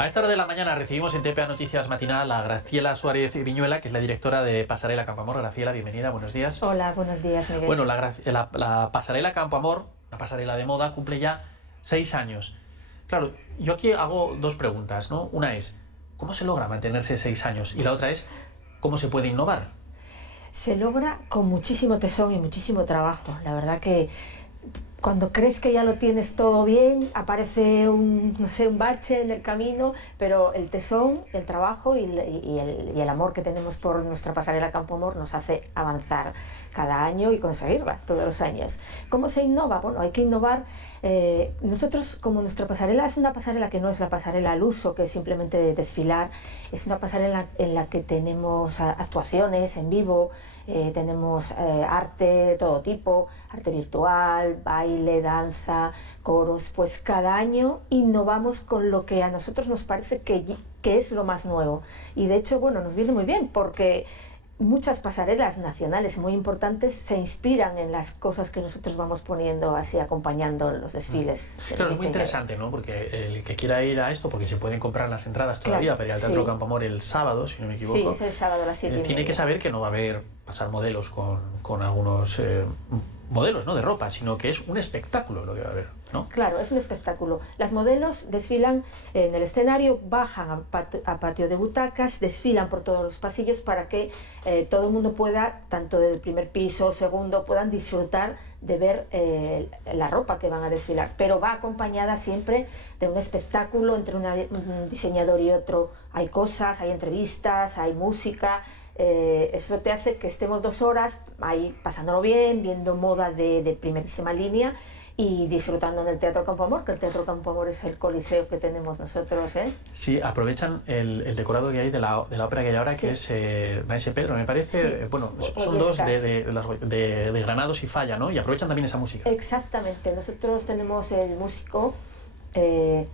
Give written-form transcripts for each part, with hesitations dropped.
A esta hora de la mañana recibimos en TPA Noticias Matinal a Graciela Suárez Viñuela, que es la directora de Pasarela Campo Amor. Graciela, bienvenida, buenos días. Hola, buenos días, Miguel. Bueno, la Pasarela Campo Amor, la pasarela de moda, cumple ya 6 años. Claro, yo aquí hago dos preguntas, ¿no? Una es, ¿cómo se logra mantenerse 6 años? Y la otra es, ¿cómo se puede innovar? Se logra con muchísimo tesón y muchísimo trabajo. La verdad que cuando crees que ya lo tienes todo bien, aparece un bache en el camino, pero el tesón, el trabajo y el amor que tenemos por nuestra pasarela Campo Amor nos hace avanzar cada año y conseguirla todos los años. ¿Cómo se innova? Bueno, hay que innovar. Nosotros, como nuestra pasarela es una pasarela que no es la pasarela al uso, que es simplemente desfilar, es una pasarela en la que tenemos actuaciones en vivo, tenemos arte de todo tipo, arte virtual, baile, danza, coros. Pues cada año innovamos con lo que a nosotros nos parece que es lo más nuevo, y de hecho, bueno, nos viene muy bien porque muchas pasarelas nacionales muy importantes se inspiran en las cosas que nosotros vamos poniendo así, acompañando los desfiles. Claro, es muy interesante, ¿no? Porque el que quiera ir a esto, porque se pueden comprar las entradas todavía, para ir al Teatro Campo Amor el sábado, si no me equivoco. Sí, es el sábado a las 7:30. Tiene que saber que no va a haber pasar modelos con algunos modelos, ¿no?, de ropa, sino que es un espectáculo lo que va a haber, ¿no? Claro, es un espectáculo. Las modelos desfilan en el escenario, bajan a patio de butacas, desfilan por todos los pasillos para que todo el mundo pueda, tanto del primer piso, segundo, puedan disfrutar de ver la ropa que van a desfilar. Pero va acompañada siempre de un espectáculo entre un diseñador y otro. Hay cosas, hay entrevistas, hay música. Eso te hace que estemos 2 horas ahí pasándolo bien, viendo moda de primerísima línea y disfrutando en el Teatro Campo Amor, que el Teatro Campo Amor es el coliseo que tenemos nosotros, ¿eh? Sí, aprovechan el decorado que hay de la ópera que hay ahora, sí, que es Maese Pedro, me parece. Sí. Bueno, son dos de Granados y Falla, ¿no? Y aprovechan también esa música. Exactamente. Nosotros tenemos el músico, el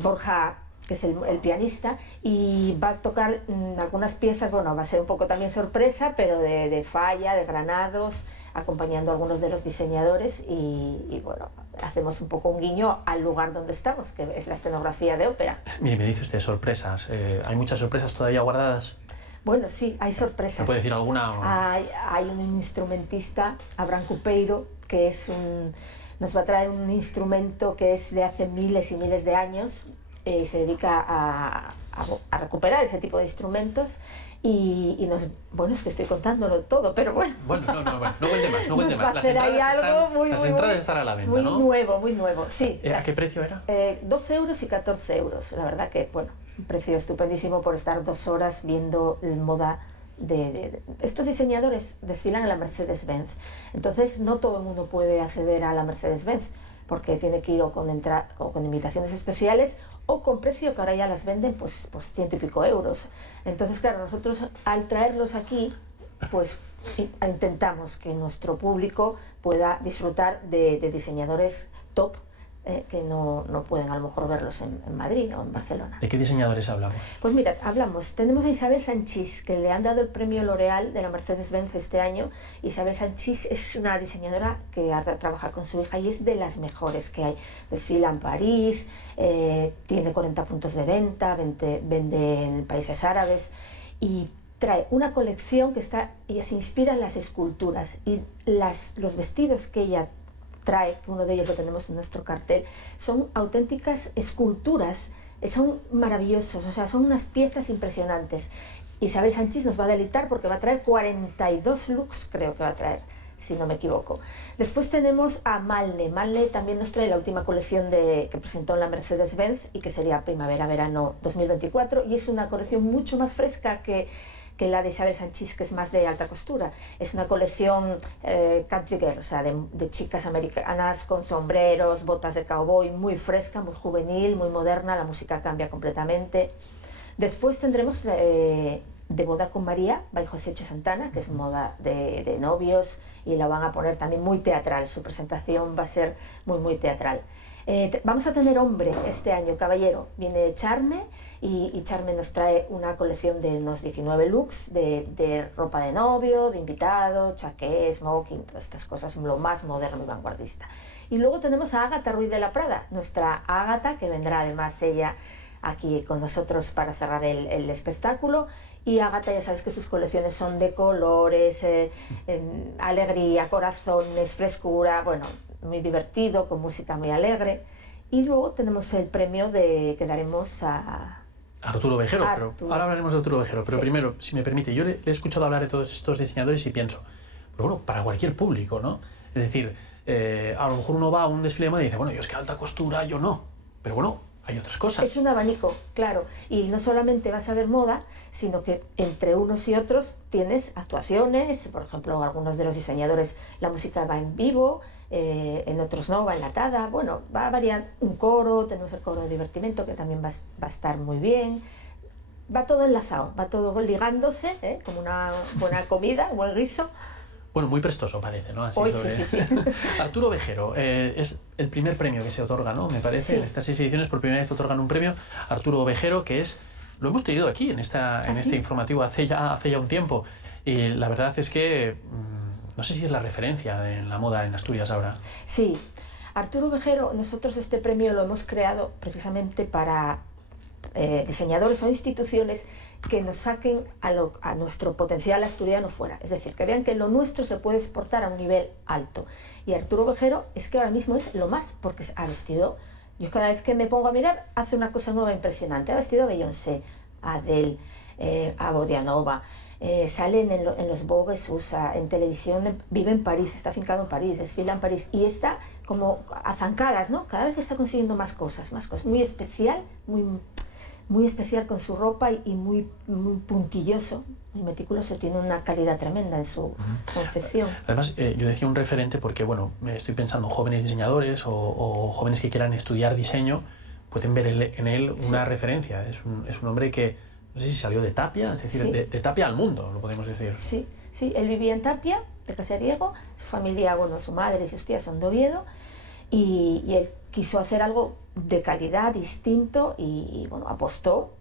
Borja, que es el pianista, y va a tocar algunas piezas. Bueno, va a ser un poco también sorpresa, pero de Falla, de Granados, acompañando a algunos de los diseñadores, y bueno, hacemos un poco un guiño al lugar donde estamos, que es la escenografía de ópera. Mire, me dice usted sorpresas, ¿hay muchas sorpresas todavía guardadas? Bueno, sí, hay sorpresas. ¿Me puede decir alguna? Hay un instrumentista, Abraham Cupeiro, que nos va a traer un instrumento que es de hace miles y miles de años. Se dedica a recuperar ese tipo de instrumentos bueno, es que estoy contándolo todo, pero bueno. Bueno, no cuente más, no cuente más. Las entradas están a la venta, ¿no? Muy nuevo, sí. ¿A qué precio era? 12 euros y 14 euros, la verdad que, bueno, un precio estupendísimo por estar 2 horas viendo moda. Estos diseñadores desfilan en la Mercedes-Benz, entonces no todo el mundo puede acceder a la Mercedes-Benz, porque tiene que ir o con invitaciones especiales o con precio que ahora ya las venden pues 100 y pico euros. Entonces, claro, nosotros al traerlos aquí, pues intentamos que nuestro público pueda disfrutar de diseñadores top, que no pueden a lo mejor verlos en Madrid o en Barcelona. ¿De qué diseñadores hablamos? Pues mira, tenemos a Isabel Sanchís, que le han dado el premio L'Oréal de la Mercedes-Benz este año. Isabel Sanchís es una diseñadora que trabaja con su hija y es de las mejores que hay. Desfila en París, tiene 40 puntos de venta, vende en países árabes, y trae una colección ella se inspira en las esculturas, y los vestidos que ella trae, que uno de ellos lo tenemos en nuestro cartel, son auténticas esculturas, son maravillosos, o sea, son unas piezas impresionantes. Isabel Sanchís nos va a deleitar porque va a traer 42 looks, creo que va a traer, si no me equivoco. Después tenemos a Malne. Malne también nos trae la última colección que presentó en la Mercedes-Benz, y que sería primavera-verano 2024, y es una colección mucho más fresca que la de Isabel Sanchís, que es más de alta costura. Es una colección country girl, o sea, de chicas americanas con sombreros, botas de cowboy, muy fresca, muy juvenil, muy moderna. La música cambia completamente. Después tendremos de Boda con María, by Josécho Santana, que es moda de novios, y la van a poner también muy teatral. Su presentación va a ser muy teatral. Vamos a tener hombre este año, caballero. Viene Charme y Charme nos trae una colección de unos 19 looks de ropa de novio, de invitado, chaqué, smoking, todas estas cosas, lo más moderno y vanguardista. Y luego tenemos a Ágata Ruiz de la Prada, nuestra Ágata, que vendrá además ella aquí con nosotros para cerrar el espectáculo. Y Ágata, ya sabes que sus colecciones son de colores, alegría, corazones, frescura, bueno, muy divertido, con música muy alegre. Y luego tenemos el premio que daremos a Arturo Vejero. Pero ahora hablaremos de Arturo Vejero, pero sí. Primero, si me permite, yo le he escuchado hablar de todos estos diseñadores y pienso, pero bueno, para cualquier público, ¿no? Es decir, a lo mejor uno va a un desfile de moda y dice, bueno, yo es que alta costura, yo no. Pero bueno, hay otras cosas. Es un abanico, claro. Y no solamente vas a ver moda, sino que entre unos y otros tienes actuaciones. Por ejemplo, algunos de los diseñadores, la música va en vivo, en otros no, va enlatada. Bueno, va a variar un coro, tenemos el coro de divertimento que también va a estar muy bien. Va todo enlazado, va todo ligándose, como una buena comida, un buen guiso. Bueno, muy prestoso parece, ¿no? Así Hoy sí. Arturo Vejero, es el primer premio que se otorga, ¿no? Me parece, sí. En estas 6 ediciones por primera vez otorgan un premio. Arturo Vejero, que es, lo hemos tenido aquí en este informativo hace ya un tiempo. Y la verdad es que, no sé si es la referencia en la moda en Asturias ahora. Sí, Arturo Vejero, nosotros este premio lo hemos creado precisamente para diseñadores o instituciones que nos saquen a nuestro potencial asturiano fuera, es decir, que vean que lo nuestro se puede exportar a un nivel alto. Y Arturo Vejero es que ahora mismo es lo más, porque ha vestido, yo cada vez que me pongo a mirar, hace una cosa nueva impresionante. Ha vestido a Beyoncé, a Adele, a Bodianova, sale en los Vogues, usa en televisión, vive en París, está afincado en París, desfila en París y está como a zancadas, ¿no? Cada vez está consiguiendo más cosas, muy especial, muy especial con su ropa y muy puntilloso, muy meticuloso, tiene una calidad tremenda en su confección. Además, yo decía un referente porque, bueno, me estoy pensando jóvenes diseñadores o jóvenes que quieran estudiar diseño, pueden ver en él una referencia. Es un hombre que, no sé si salió de Tapia, es decir, sí. de Tapia al mundo, lo podemos decir. Sí, él vivía en Tapia, de Casariego, su familia, bueno, su madre y sus tías son de Oviedo, y él quiso hacer algo de calidad, distinto, y bueno, apostó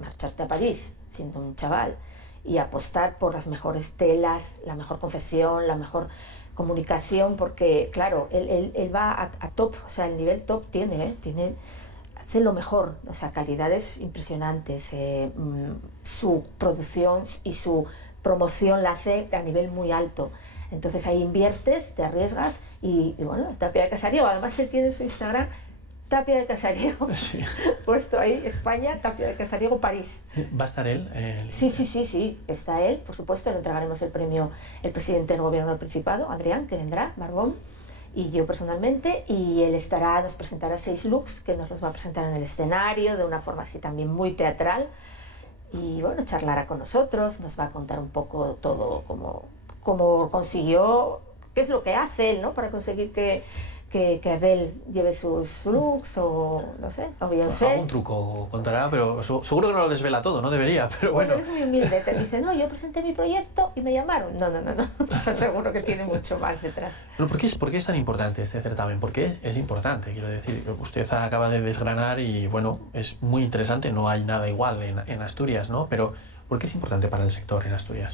marcharte a París siendo un chaval y apostar por las mejores telas, la mejor confección, la mejor comunicación, porque claro, él va a top, o sea, el nivel top hace lo mejor, o sea, calidades impresionantes, su producción y su promoción la hace a nivel muy alto. Entonces ahí inviertes, te arriesgas y bueno, Tapia de Casariego, además él tiene en su Instagram Tapia de Casariego, sí. Puesto ahí, España, Tapia de Casariego, París. ¿Va a estar él? Sí, está él, por supuesto, le entregaremos el premio el presidente del Gobierno del Principado, Adrián, que vendrá, Barbón, y yo personalmente, y él nos presentará 6 looks, que nos los va a presentar en el escenario, de una forma así también muy teatral, y bueno, charlará con nosotros, nos va a contar un poco todo, cómo consiguió, qué es lo que hace él, ¿no? Para conseguir que Adele lleve sus looks o no sé, o Beyoncé. Algún truco contará, pero seguro que no lo desvela todo, no debería, pero bueno. Es muy humilde, te dice, no, yo presenté mi proyecto y me llamaron. No, seguro que tiene mucho más detrás. Pero ¿por qué es tan importante este certamen? Porque es importante, quiero decir, usted acaba de desgranar y bueno, es muy interesante, no hay nada igual en Asturias, ¿no? Pero ¿por qué es importante para el sector en Asturias?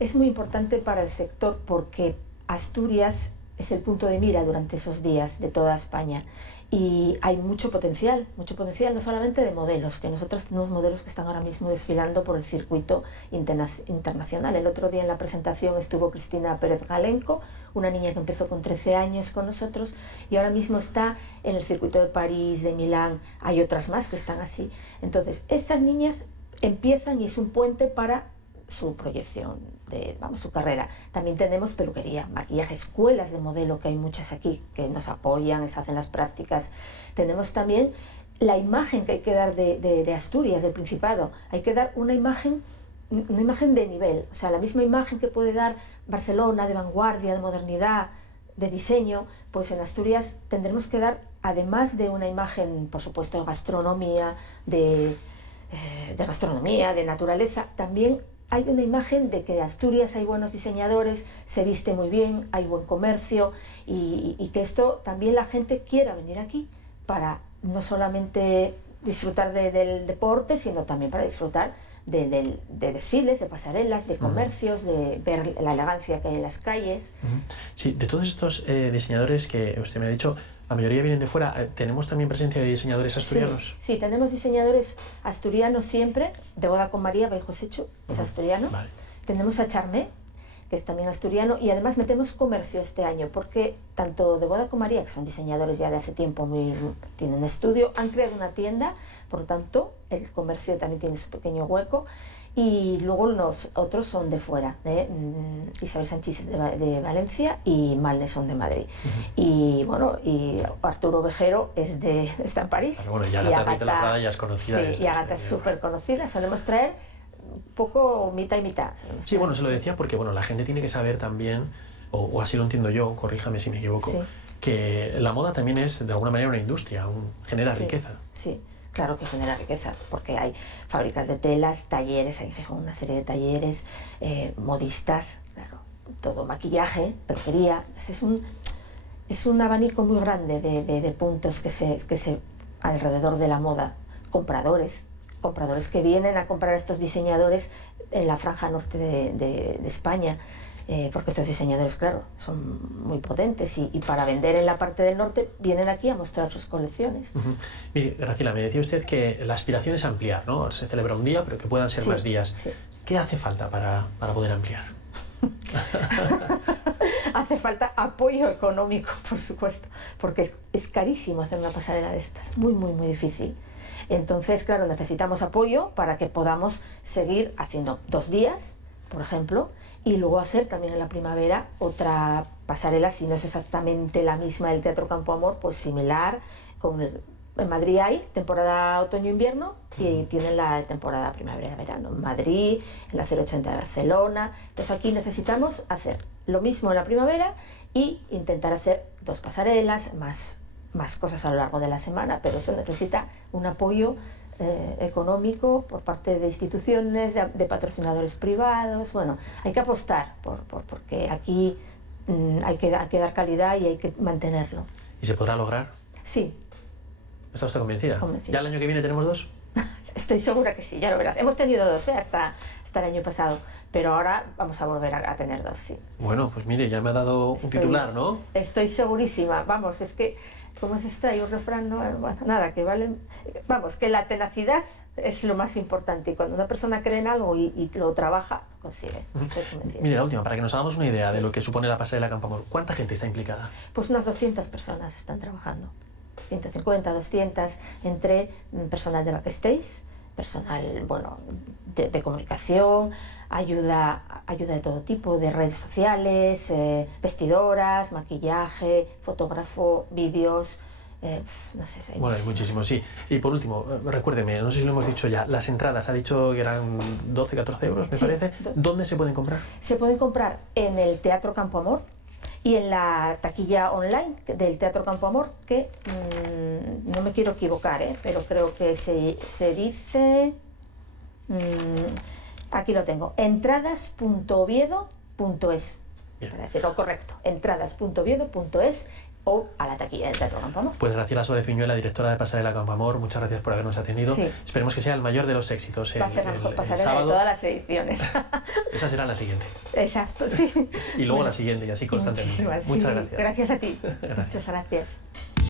Es muy importante para el sector porque Asturias es el punto de mira durante esos días de toda España y hay mucho potencial no solamente de modelos, que nosotros tenemos modelos que están ahora mismo desfilando por el circuito internacional. El otro día en la presentación estuvo Cristina Pérez Galenco, una niña que empezó con 13 años con nosotros y ahora mismo está en el circuito de París, de Milán, hay otras más que están así. Entonces, estas niñas empiezan y es un puente para su proyección, su carrera. También tenemos peluquería, maquillaje, escuelas de modelo, que hay muchas aquí que nos apoyan, se hacen las prácticas. Tenemos también la imagen que hay que dar de Asturias, del Principado. Hay que dar una imagen de nivel, o sea, la misma imagen que puede dar Barcelona, de vanguardia, de modernidad, de diseño, pues en Asturias tendremos que dar, además de una imagen, por supuesto, de gastronomía, de naturaleza, también hay una imagen de que en Asturias hay buenos diseñadores, se viste muy bien, hay buen comercio y que esto también la gente quiera venir aquí para no solamente disfrutar del deporte, sino también para disfrutar de desfiles, de pasarelas, de comercios, de ver la elegancia que hay en las calles. Sí, de todos estos diseñadores que usted me ha dicho, la mayoría vienen de fuera. ¿Tenemos también presencia de diseñadores asturianos? Sí, tenemos diseñadores asturianos siempre. De Boda con María, Beijo Sechu, es asturiano. Vale. Tenemos a Charmé, que es también asturiano, y además metemos comercio este año, porque tanto de Boda con María, que son diseñadores ya de hace tiempo, tienen estudio, han creado una tienda, por lo tanto el comercio también tiene su pequeño hueco, y luego los otros son de fuera, Isabel Sánchez de Valencia y Malne son de Madrid. Y bueno, y Arturo Vejero está en París. Pero bueno, ya la Tablita La Prada ya es conocida. Sí, y Agata es súper conocida, solemos traer un poco mitad y mitad. Sí, bueno, se lo decía porque bueno, la gente tiene que saber también, o así lo entiendo yo, corríjame si me equivoco, sí, que la moda también es de alguna manera una industria, genera riqueza. Sí, claro que genera riqueza, porque hay fábricas de telas, talleres, hay una serie de talleres, modistas, claro, todo, maquillaje, peluquería. Es un abanico muy grande de puntos que se alrededor de la moda. Compradores que vienen a comprar a estos diseñadores en la franja norte de España, porque estos diseñadores, claro, son muy potentes y para vender en la parte del norte vienen aquí a mostrar sus colecciones. Mire, Graciela, me decía usted que la aspiración es ampliar, ¿no? Se celebra un día, pero que puedan ser más días. Sí. ¿Qué hace falta para poder ampliar? Hace falta apoyo económico, por supuesto, porque es carísimo hacer una pasarela de estas, muy, muy, muy difícil. Entonces, claro, necesitamos apoyo para que podamos seguir haciendo 2 días, por ejemplo, y luego hacer también en la primavera otra pasarela, si no es exactamente la misma del Teatro Campo Amor, pues similar. En Madrid hay temporada otoño-invierno y tienen la temporada primavera-verano en Madrid, en la 080 de Barcelona. Entonces aquí necesitamos hacer lo mismo en la primavera y intentar hacer 2 pasarelas, más cosas a lo largo de la semana, pero eso necesita un apoyo económico por parte de instituciones, de patrocinadores privados. Bueno, hay que apostar porque aquí hay que dar calidad y hay que mantenerlo. ¿Y se podrá lograr? Sí. ¿Está usted convencida? ¿Ya el año que viene tenemos 2? Estoy segura que sí, ya lo verás. Hemos tenido 2 hasta el año pasado, pero ahora vamos a volver a tener 2, sí. Bueno, pues mire, ya me ha dado un titular, ¿no? Estoy segurísima. Vamos, es que, ¿cómo es esta? Hay un refrán, ¿no? Bueno, nada, que vale... Vamos, que la tenacidad es lo más importante, y cuando una persona cree en algo y lo trabaja, lo consigue. Estoy convencida. Mire, la última, para que nos hagamos una idea de lo que supone la pasarela Campo Amor, ¿cuánta gente está implicada? Pues unas 200 personas están trabajando. 150, 200, entre personal de backstage, personal, bueno, de comunicación, ayuda de todo tipo, de redes sociales, vestidoras, maquillaje, fotógrafo, vídeos, no sé. Bueno, hay muchísimos, sí. Y por último, recuérdeme, no sé si lo hemos dicho ya, las entradas, ha dicho que eran 12, 14 euros, me parece. ¿Dónde se pueden comprar? Se pueden comprar en el Teatro Campo Amor y en la taquilla online del Teatro Campo Amor, que no me quiero equivocar, pero creo que se dice, aquí lo tengo, entradas.oviedo.es, para decirlo correcto, entradas.oviedo.es, o a la taquilla del Teatro Campo Amor. Pues Graciela Suárez Viñuela, directora de Pasarela Campo Amor, muchas gracias por habernos atendido. Sí. Esperemos que sea el mayor de los éxitos. Va a ser la mejor pasarela de todas las ediciones. Esa será la siguiente. Exacto, sí. Y luego la siguiente, y así constantemente. Muchas gracias. Gracias a ti. Gracias. Muchas gracias.